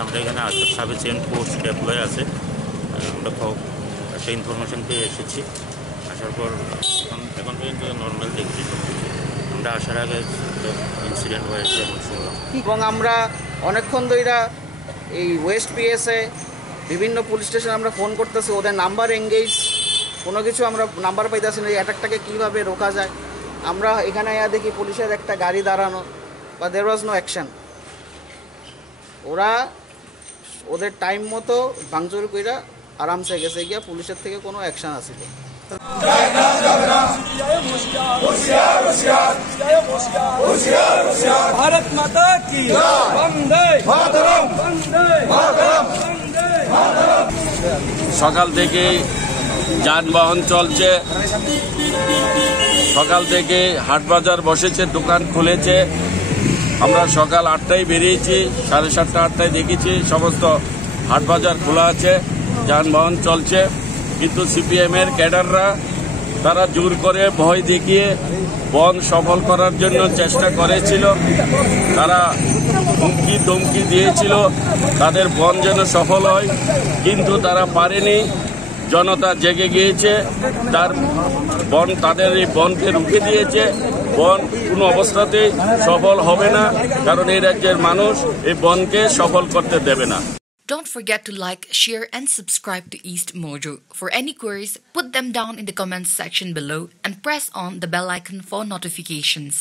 আমরা এখানে sub chain post deploy আছে। আমরা একটা ইনফরমেশন পেয়ে এসেছি। আসার পর এখন পর্যন্ত নর্মাল দেখছি। আমরা আসার আগে ইনসিডেন্ট হয়েছে এবং শুনলাম। এবং আমরা অনেকক্ষণ ধরে এই ওয়েস্ট পিএসে বিভিন্ন পুলিশ স্টেশনে আমরা ফোন করতেছি, ওদের নাম্বার এঙ্গেজ, কোনো কিছু আমরা নাম্বার পাইতেছি না। এই অ্যাটাকটাকে কীভাবে রোকা যায়। আমরা এখানে দেখি পুলিশের একটা গাড়ি দাঁড়ানো, বা দেয়ার ওয়াজ নো অ্যাকশন। ওরা ওদের টাইম মতো ভাঙচুর কইরা আরামসে গেছে গিয়া, পুলিশের থেকে কোনো অ্যাকশন আসিল। ভারত মাতা কি বন্দে মাতরম, বন্দে মাতরম, বন্দে মাতরম। সকাল থেকে যানবাহন চলছে, সকাল থেকে হাটবাজার বসেছে, দোকান খুলেছে। আমরা সকাল 8টায় বেরিয়েছি, 7:30 8টায় দেখেছি সমস্ত হাটবাজার খোলা আছে, যানবাহন চলছে। কিন্তু সিপিএমের ক্যাডাররা তারা জোর করে ভয় দেখিয়ে বন্ধ সফল করার জন্য চেষ্টা করেছিল। তারা হুমকি ধমকি দিয়েছিল তাদের বন্ধ যেন সফল হয়, কিন্তু তারা পারেনি। জনতা জেগে গিয়েছে, তাদের এই বনকে রুখে দিয়েছে। বন কোনো অবস্থাতেই সফল হবে না, কারণ এই রাজ্যের মানুষ এই বনকে সফল করতে দেবে না। Don't forget to like, share and subscribe to East Mojo. For any queries, put them down in the comments section below and press on the bell icon for notifications.